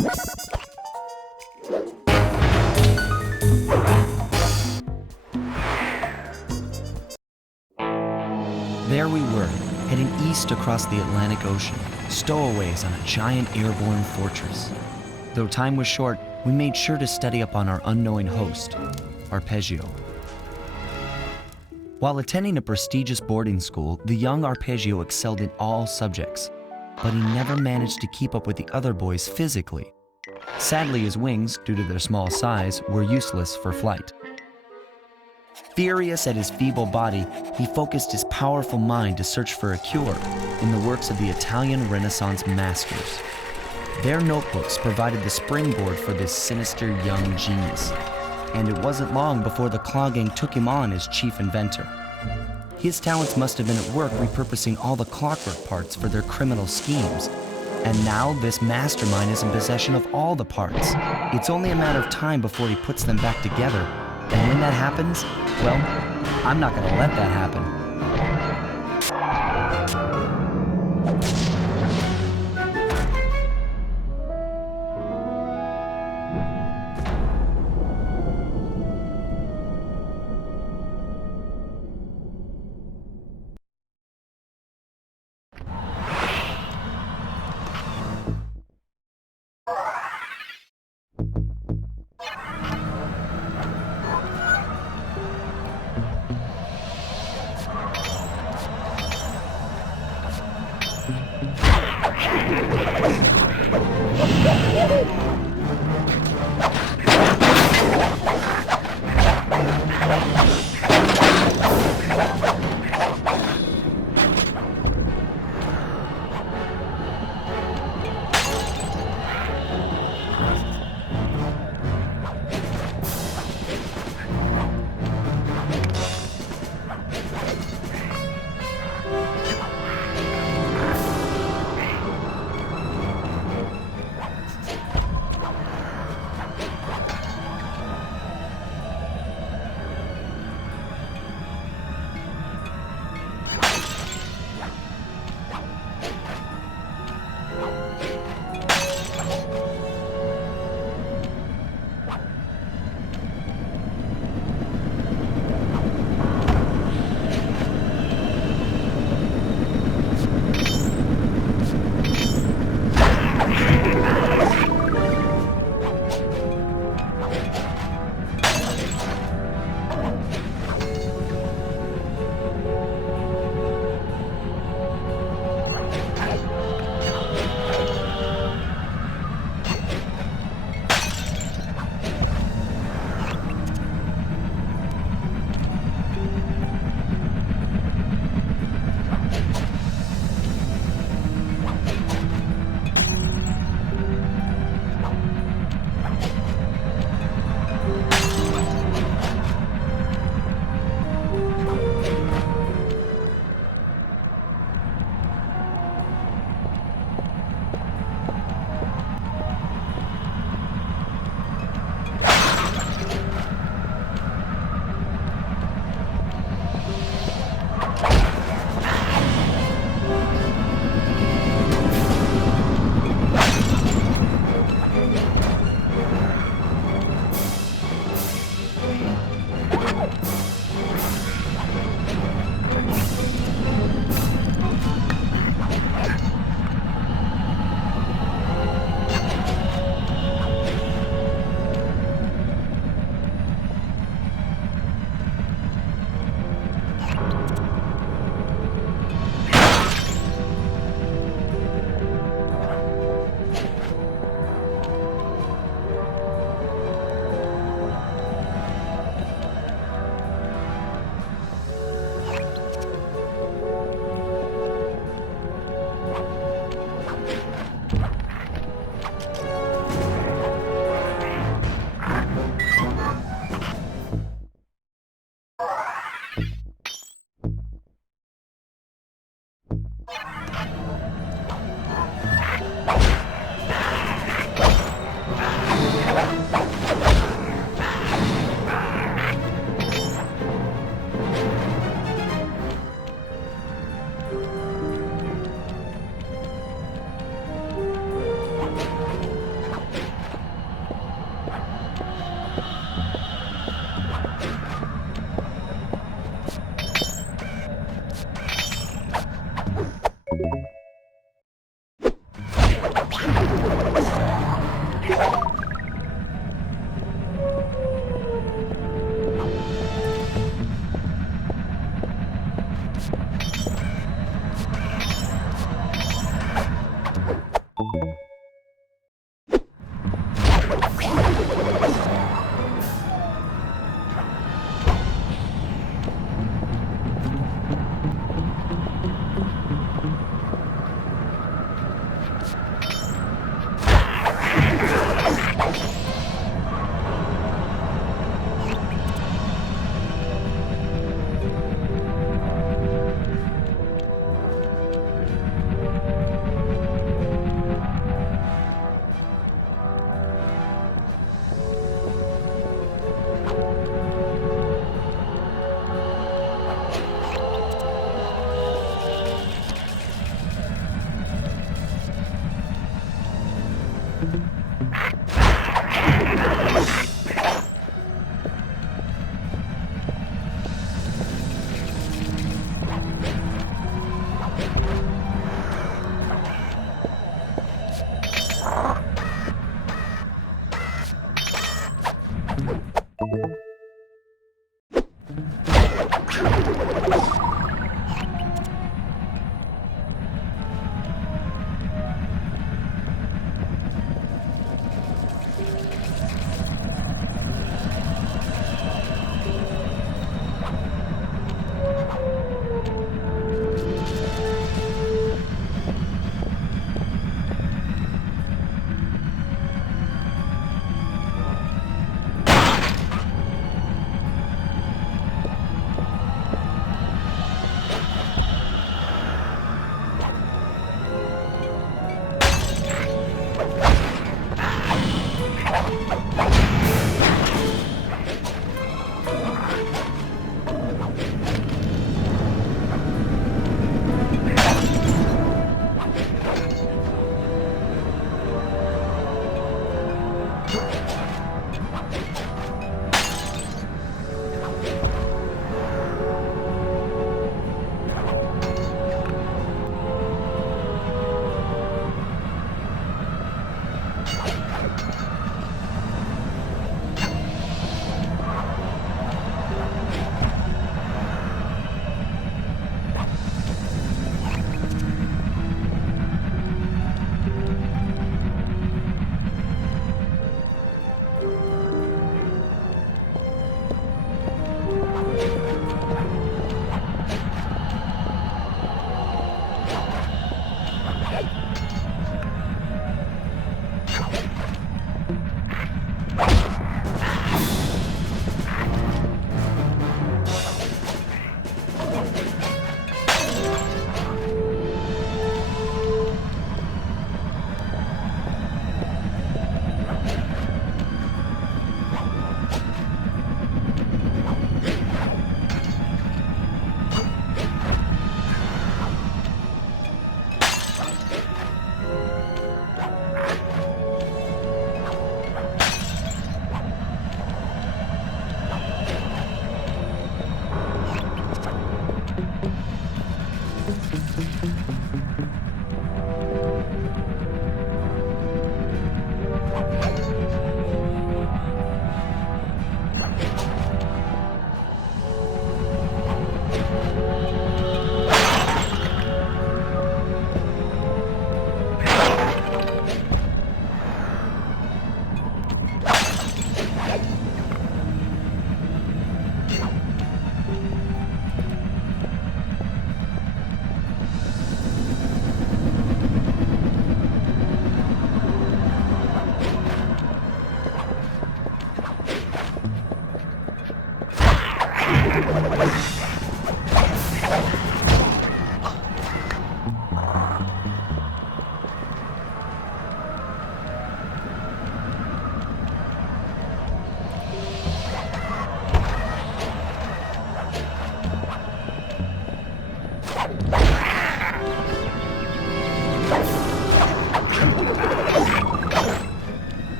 There we were, heading east across the Atlantic Ocean, stowaways on a giant airborne fortress. Though time was short, we made sure to study up on our unknowing host, Arpeggio. While attending a prestigious boarding school, the young Arpeggio excelled in all subjects, but he never managed to keep up with the other boys physically. Sadly, his wings, due to their small size, were useless for flight. Furious at his feeble body, he focused his powerful mind to search for a cure in the works of the Italian Renaissance masters. Their notebooks provided the springboard for this sinister young genius, and it wasn't long before the Claw Gang took him on as chief inventor. His talents must have been at work repurposing all the clockwork parts for their criminal schemes, and now this mastermind is in possession of all the parts. It's only a matter of time before he puts them back together. And when that happens, well, I'm not gonna let that happen.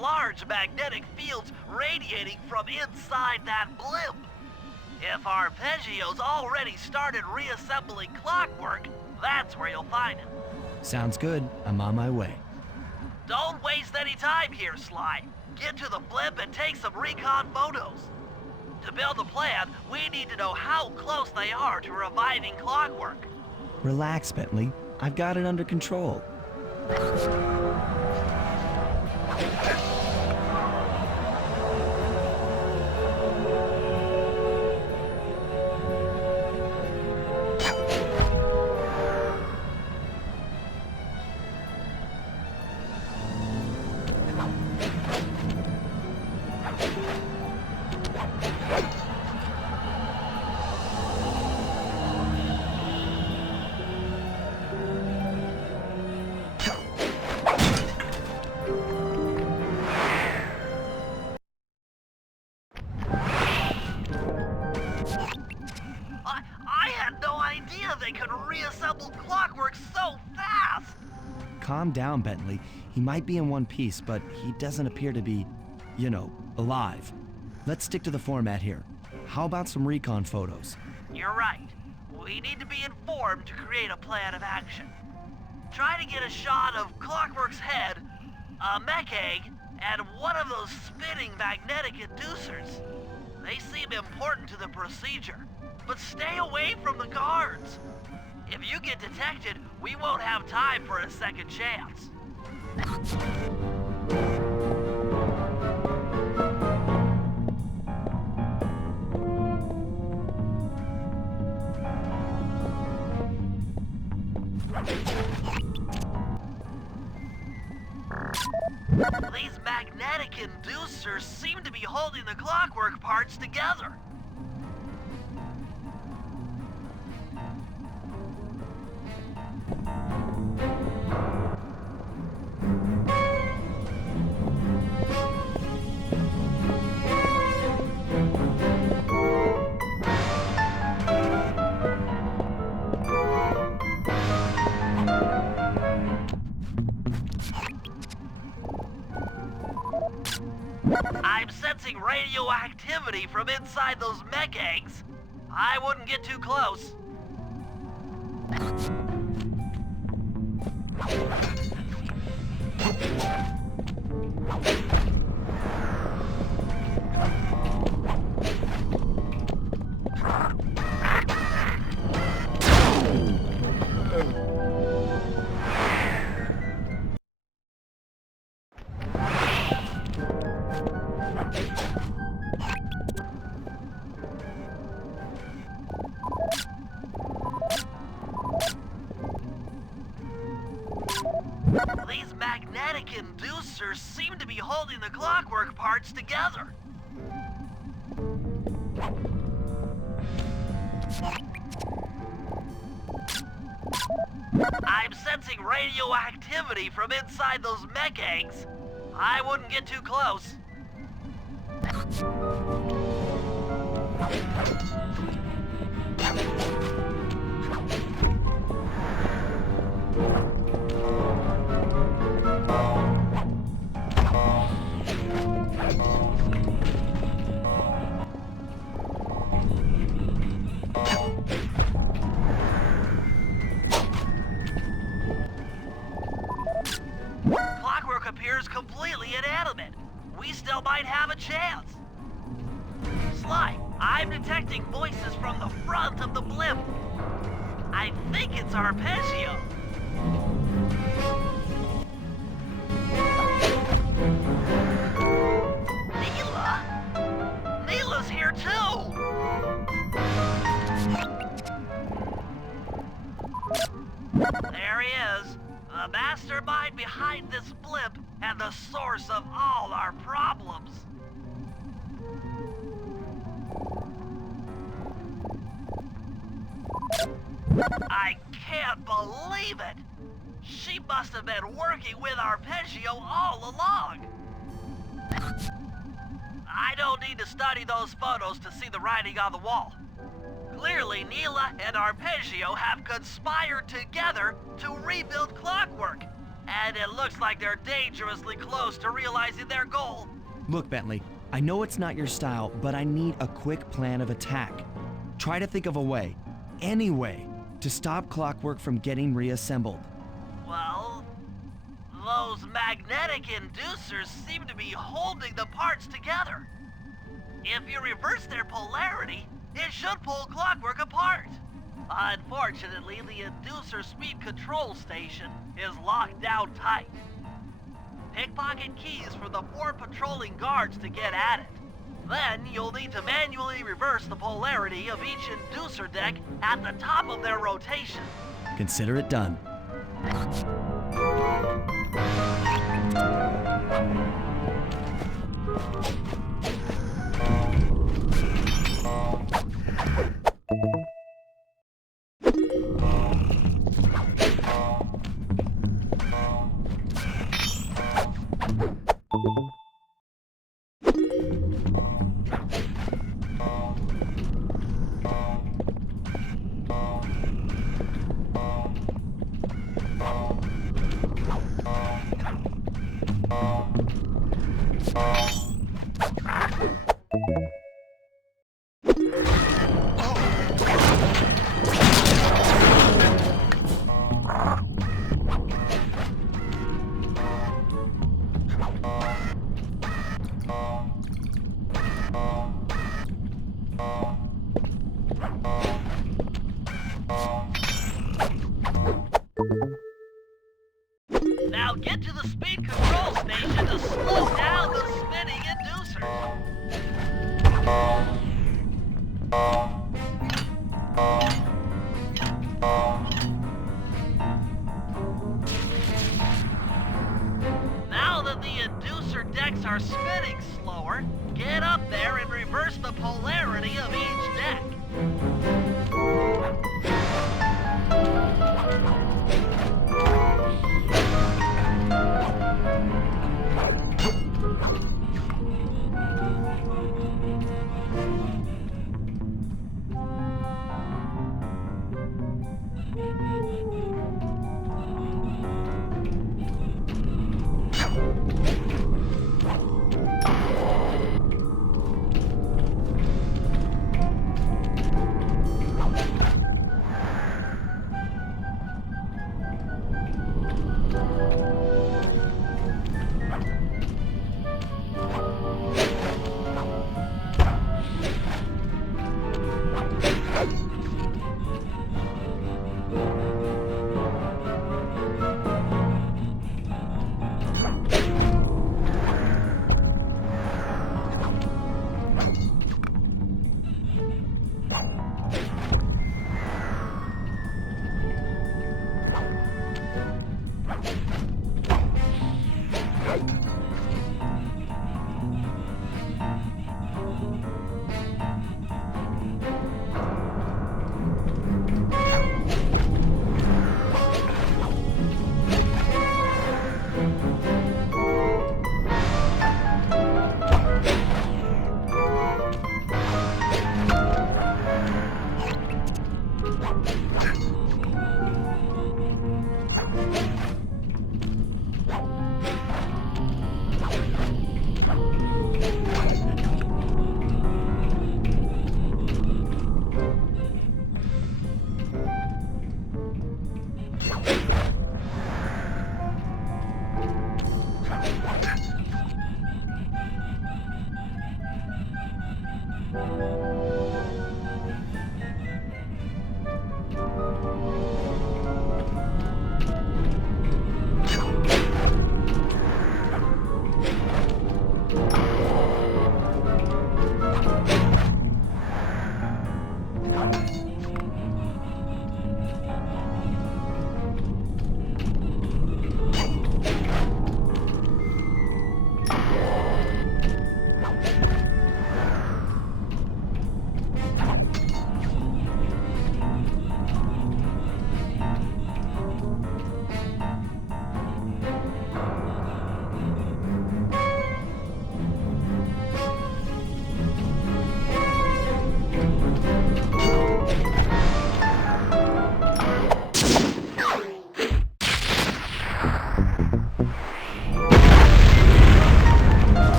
large magnetic fields radiating from inside that blimp. If Arpeggio's already started reassembling clockwork, that's where you'll find him. Sounds good. I'm on my way. Don't waste any time here, Sly. Get to the blimp and take some recon photos. To build a plan, we need to know how close they are to reviving clockwork. Relax, Bentley. I've got it under control. I had no idea they could reassemble clockwork so fast! Calm down, Bentley. He might be in one piece, but he doesn't appear to be, alive. Let's stick to the format here. How about some recon photos? You're right. We need to be informed to create a plan of action. Try to get a shot of Clockwork's head, a mech egg, and one of those spinning magnetic inducers. They seem important to the procedure, but stay away from the guards. If you get detected, we won't have time for a second chance. These magnetic inducers seem to be holding the clockwork parts together. I'm sensing radioactivity from inside those mech eggs. I wouldn't get too close. These magnetic inducers seem to be holding the clockwork parts together. I'm sensing radioactivity from inside those mech eggs. I wouldn't get too close. Clockwork appears completely inanimate. We still might have a chance. Sly, I'm detecting voices from the front of the blimp. I think it's Arpeggio. Neela? Neela's here too! There he is, the mastermind behind this blimp and the source of all our problems. I can't believe it! She must have been working with Arpeggio all along! I don't need to study those photos to see the writing on the wall. Clearly, Neela and Arpeggio have conspired together to rebuild Clockwork, And it looks like they're dangerously close to realizing their goal. Look, Bentley, I know it's not your style, but I need a quick plan of attack. Try to think of a way, any way, to stop Clockwork from getting reassembled. Well, those magnetic inducers seem to be holding the parts together. If you reverse their polarity, it should pull Clockwork apart. Unfortunately, the inducer speed control station is locked down tight. Pickpocket keys for the 4 patrolling guards to get at it. Then you'll need to manually reverse the polarity of each inducer deck at the top of their rotation. Consider it done. Now get to the speed control station to slow down the spinning inducers. Now that the inducer decks are spinning slower, get up there and reverse the polarity of each deck.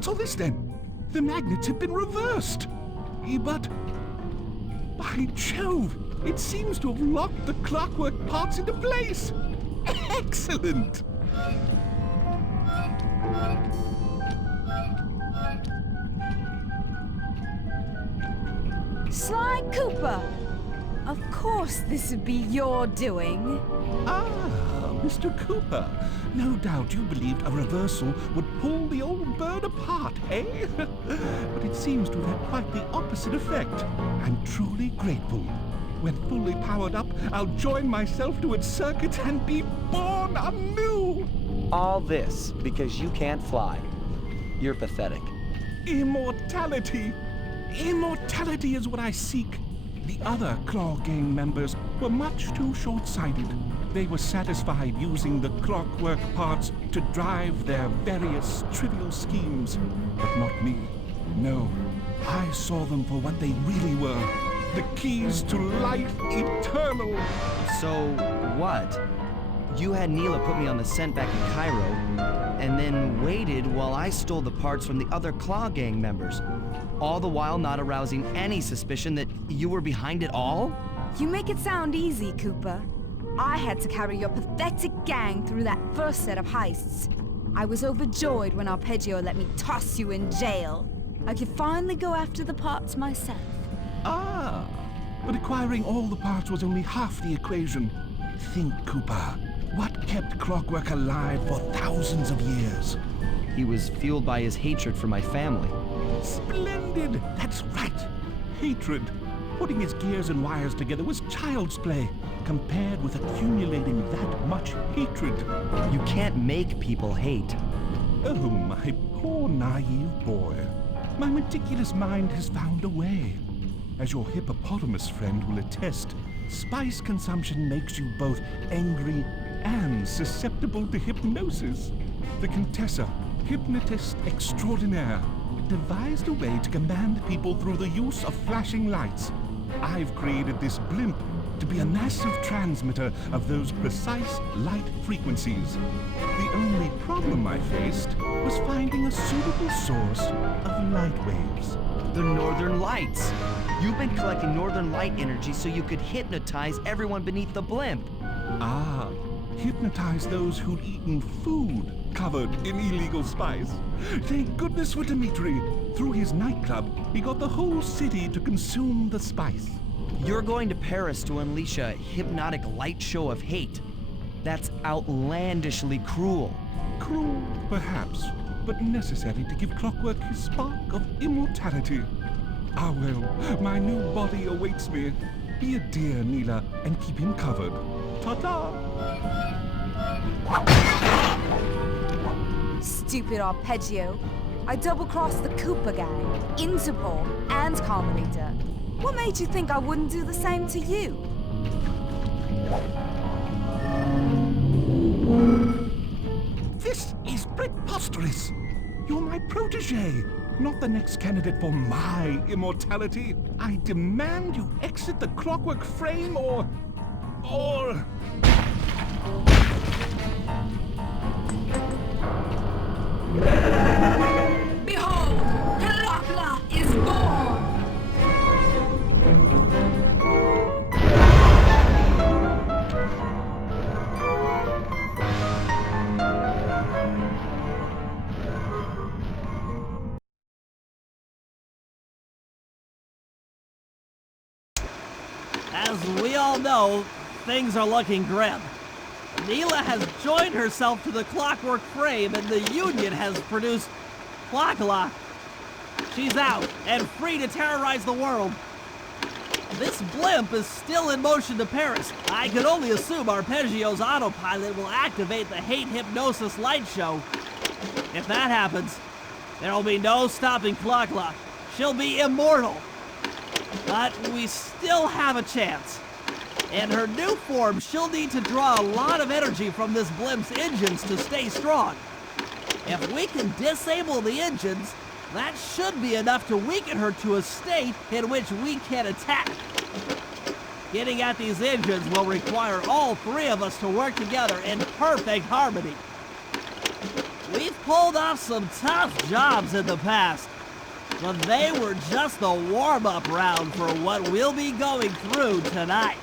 What's all this then? The magnets have been reversed. But... by Jove, it seems to have locked the clockwork parts into place. Excellent! Sly Cooper! Of course this would be your doing. Ah, Mr. Cooper. No doubt you believed a reversal would pull the old bird apart, eh? But it seems to have had quite the opposite effect. I'm truly grateful. When fully powered up, I'll join myself to its circuit and be born anew! All this because you can't fly. You're pathetic. Immortality! Immortality is what I seek. The other Claw Gang members were much too short-sighted. They were satisfied using the clockwork parts to drive their various trivial schemes. But not me. No, I saw them for what they really were. The keys to life eternal. So, what? You had Neela put me on the scent back in Cairo, and then waited while I stole the parts from the other Claw Gang members, all the while not arousing any suspicion that you were behind it all? You make it sound easy, Cooper. I had to carry your pathetic gang through that first set of heists. I was overjoyed when Arpeggio let me toss you in jail. I could finally go after the parts myself. Ah, but acquiring all the parts was only half the equation. Think, Cooper. What kept clockwork alive for thousands of years? He was fueled by his hatred for my family. Splendid! That's right. Hatred. Putting his gears and wires together was child's play, compared with accumulating that much hatred. You can't make people hate. Oh, my poor naive boy. My meticulous mind has found a way. As your hippopotamus friend will attest, spice consumption makes you both angry and susceptible to hypnosis. The Contessa, hypnotist extraordinaire, devised a way to command people through the use of flashing lights. I've created this blimp to be a massive transmitter of those precise light frequencies. The only problem I faced was finding a suitable source of light waves. The Northern Lights. You've been collecting Northern Light energy so you could hypnotize everyone beneath the blimp. Ah, hypnotize those who'd eaten food covered in illegal spice. Thank goodness for Dmitri. Through his nightclub, he got the whole city to consume the spice. You're going to Paris to unleash a hypnotic light show of hate. That's outlandishly cruel. Cruel, perhaps, but necessary to give clockwork his spark of immortality. Ah well, my new body awaits me. Be a dear, Neela, and keep him covered. Ta-ta! Stupid Arpeggio. I double-crossed the Cooper gang, Interpol, and Carmelita. What made you think I wouldn't do the same to you? This is preposterous! You're my protege, not the next candidate for my immortality. I demand you exit the clockwork frame or... Behold, Kalakla is born! As we all know, things are looking grim. Neela has joined herself to the clockwork frame and the Union has produced Clockla. She's out and free to terrorize the world. This blimp is still in motion to Paris. I could only assume Arpeggio's autopilot will activate the hate hypnosis light show. If that happens, there'll be no stopping Clockla. She'll be immortal. But we still have a chance. In her new form, she'll need to draw a lot of energy from this blimp's engines to stay strong. If we can disable the engines, that should be enough to weaken her to a state in which we can attack. Getting at these engines will require all three of us to work together in perfect harmony. We've pulled off some tough jobs in the past, but they were just the warm-up round for what we'll be going through tonight.